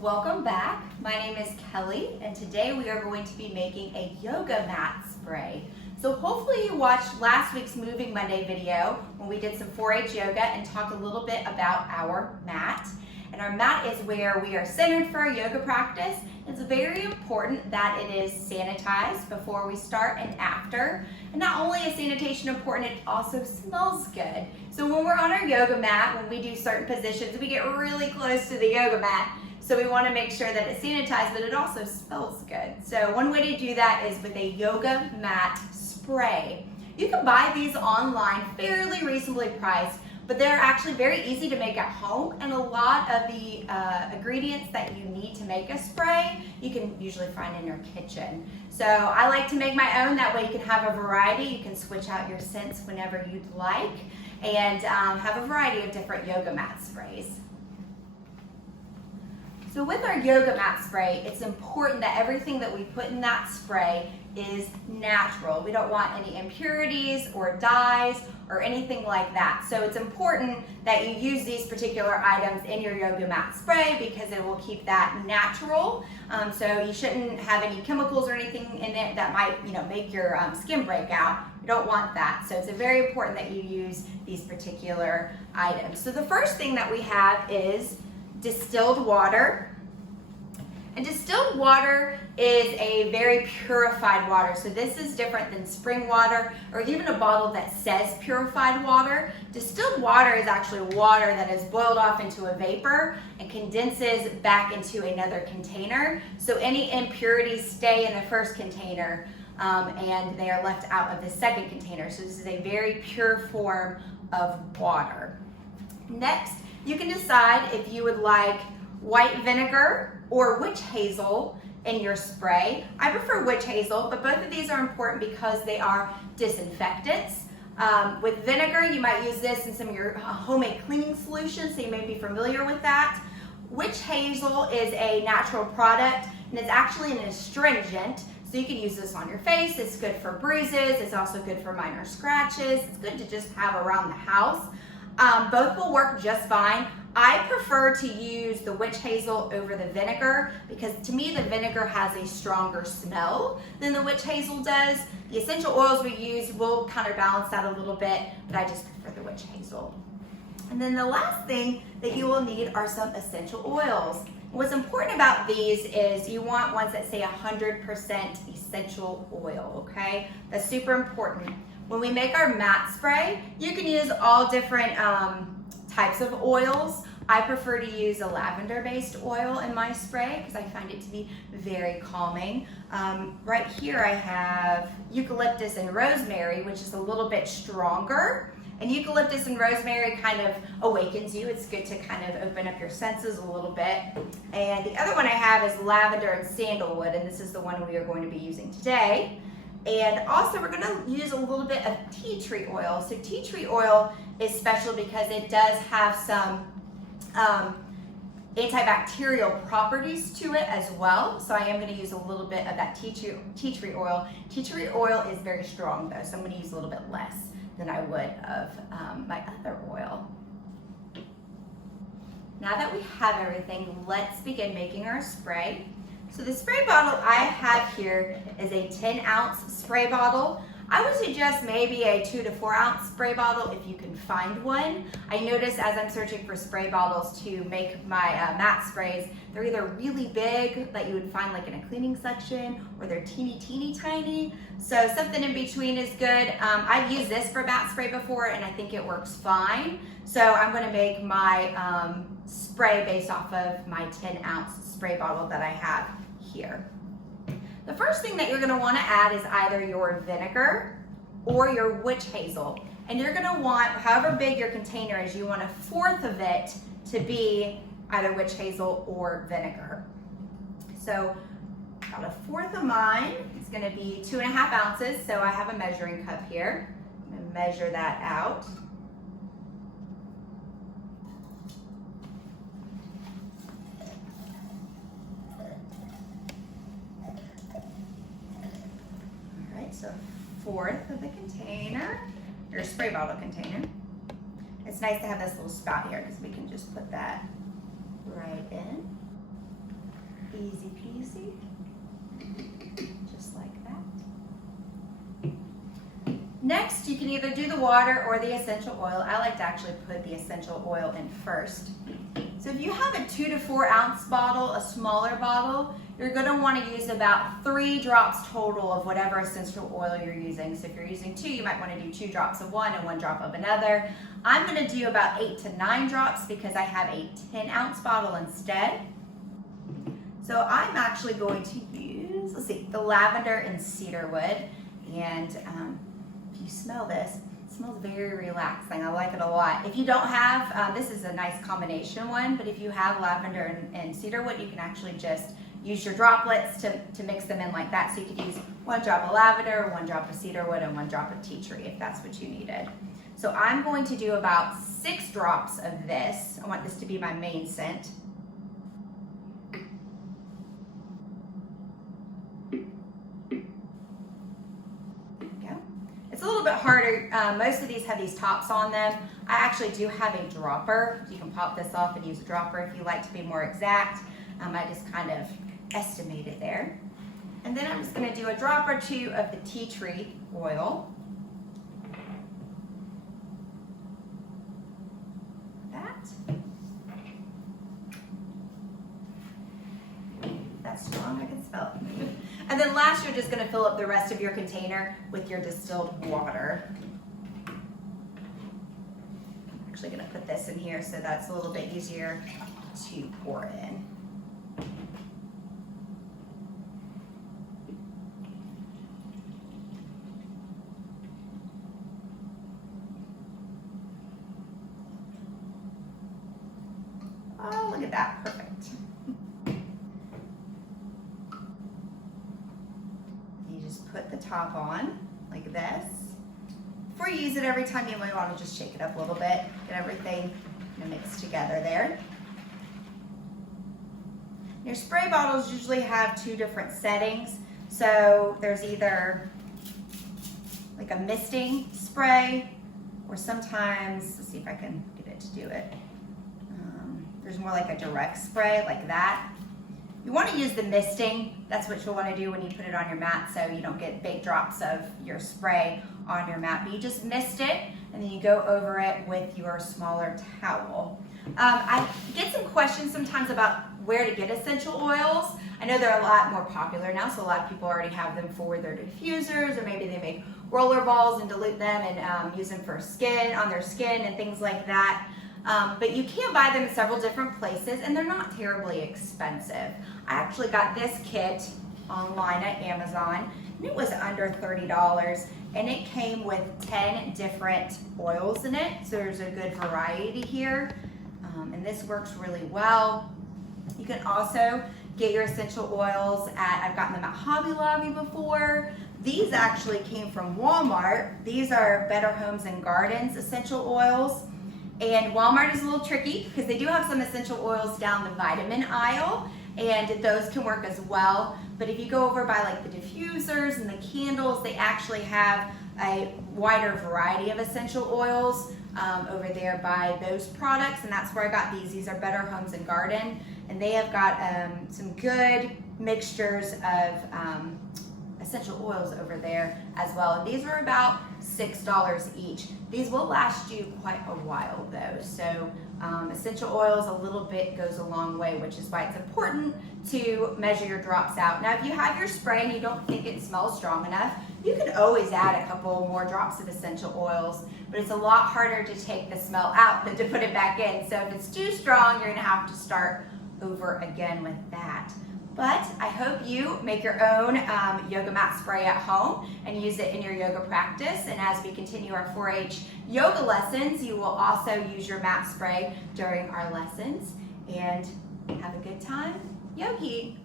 Welcome back. My name is Kelly, and today we are going to be making a yoga mat spray. So hopefully you watched last week's Moving Monday video when we did some 4-H yoga and talked a little bit about our mat. And our mat is where we are centered for our yoga practice. It's very important that it is sanitized before we start and after. And not only is sanitation important, it also smells good. So when we're on our yoga mat, when we do certain positions, we get really close to the yoga mat. So we want to make sure that it's sanitized, but it also smells good. So one way to do that is with a yoga mat spray. You can buy these online, fairly reasonably priced, but they're actually very easy to make at home, and a lot of the ingredients that you need to make a spray, you can usually find in your kitchen. So I like to make my own, that way you can have a variety. You can switch out your scents whenever you'd like, and have a variety of different yoga mat sprays. So with our yoga mat spray, it's important that everything that we put in that spray is natural. We don't want any impurities or dyes or anything like that. So it's important that you use these particular items in your yoga mat spray because it will keep that natural. So you shouldn't have any chemicals or anything in it that might, make your skin break out. You don't want that. So it's very important that you use these particular items. So the first thing that we have is distilled water. And distilled water is a very purified water. So this is different than spring water or even a bottle that says purified water. Distilled water is actually water that is boiled off into a vapor and condenses back into another container. So any impurities stay in the first container and they are left out of the second container. So this is a very pure form of water. Next, you can decide if you would like white vinegar or witch hazel in your spray. I prefer witch hazel, but both of these are important because they are disinfectants. With vinegar, you might use this in some of your homemade cleaning solutions, so you may be familiar with that. Witch hazel is a natural product, and it's actually an astringent, so you can use this on your face. It's good for bruises. It's also good for minor scratches. It's good to just have around the house. Both will work just fine. I prefer to use the witch hazel over the vinegar because to me the vinegar has a stronger smell than the witch hazel does. The essential oils we use will counterbalance that a little bit, but I just prefer the witch hazel. And then the last thing that you will need are some essential oils. What's important about these is you want ones that say 100% essential oil, okay? That's super important. When we make our mat spray, you can use all different types of oils. I prefer to use a lavender-based oil in my spray because I find it to be very calming. Right here I have eucalyptus and rosemary, which is a little bit stronger. And eucalyptus and rosemary kind of awakens you. It's good to kind of open up your senses a little bit. And the other one I have is lavender and sandalwood, and this is the one we are going to be using today. And also we're going to use a little bit of tea tree oil. So tea tree oil is special because it does have some antibacterial properties to it as well. So I am going to use a little bit of that tea tree oil. Tea tree oil is very strong though, so I'm going to use a little bit less than I would of my other oil. Now that we have everything, let's begin making our spray. So the spray bottle I have here is a 10-ounce spray bottle. I would suggest maybe a 2 to 4 ounce spray bottle if you can find one. I notice as I'm searching for spray bottles to make my mat sprays, they're either really big that you would find like in a cleaning section, or they're teeny tiny. So something in between is good. I've used this for mat spray before and I think it works fine. So I'm going to make my spray based off of my 10-ounce spray bottle that I have here. The first thing that you're going to want to add is either your vinegar or your witch hazel. And you're going to want, however big your container is, you want 1/4 of it to be either witch hazel or vinegar. So about 1/4 of mine is going to be 2.5 ounces. So I have a measuring cup here. I'm going to measure that out. So 1/4 of the container, your spray bottle container. It's nice to have this little spout here because we can just put that right in. Easy peasy, just like that. Next, you can either do the water or the essential oil. I like to actually put the essential oil in first. So if you have a 2 to 4 ounce bottle, a smaller bottle, you're going to want to use about 3 drops total of whatever essential oil you're using. So if you're using 2, you might want to do 2 drops of one and 1 drop of another. I'm going to do about 8 to 9 drops because I have a 10 ounce bottle instead. So I'm actually going to use, let's see, the lavender and cedarwood. And if you smell this, it smells very relaxing. I like it a lot. If you don't have, this is a nice combination one, but if you have lavender and cedarwood, you can actually just use your droplets to mix them in like that. So you could use 1 drop of lavender, 1 drop of cedarwood, and 1 drop of tea tree if that's what you needed. So I'm going to do about 6 drops of this. I want this to be my main scent. It's a little bit harder. Most of these have these tops on them. I actually do have a dropper. You can pop this off and use a dropper if you like to be more exact. I just kind of estimate it there. And then I'm just going to do a drop or 2 of the tea tree oil. That's strong, I can smell it. And then last, you're just going to fill up the rest of your container with your distilled water. I'm actually going to put this in here so that's a little bit easier to pour in. Oh, look at that, perfect. Put the top on like this. Before you use it every time, you might want to just shake it up a little bit, get everything mixed together there. Your spray bottles usually have 2 different settings. So there's either like a misting spray, or sometimes, let's see if I can get it to do it. There's more like a direct spray like that. You want to use the misting. That's what you'll want to do when you put it on your mat so you don't get big drops of your spray on your mat. But you just mist it and then you go over it with your smaller towel. I get some questions sometimes about where to get essential oils. I know they're a lot more popular now, so a lot of people already have them for their diffusers, or maybe they make roller balls and dilute them and use them for skin, on their skin and things like that. But you can buy them in several different places and they're not terribly expensive. I actually got this kit online at Amazon and it was under $30 and it came with 10 different oils in it. So there's a good variety here and this works really well. You can also get your essential oils at, I've gotten them at Hobby Lobby before. These actually came from Walmart. These are Better Homes and Gardens essential oils. And Walmart is a little tricky because they do have some essential oils down the vitamin aisle and those can work as well. But if you go over by like the diffusers and the candles, they actually have a wider variety of essential oils over there by those products, and that's where I got these. These are Better Homes and Garden, and they have got some good mixtures of essential oils over there as well. And these were about $6 each. These will last you quite a while though. So essential oils, a little bit goes a long way, which is why it's important to measure your drops out. Now, if you have your spray and you don't think it smells strong enough, you can always add a couple more drops of essential oils, but it's a lot harder to take the smell out than to put it back in. So if it's too strong, you're gonna have to start over again with that. But I hope you make your own yoga mat spray at home and use it in your yoga practice. And as we continue our 4-H yoga lessons, you will also use your mat spray during our lessons. And have a good time yogi.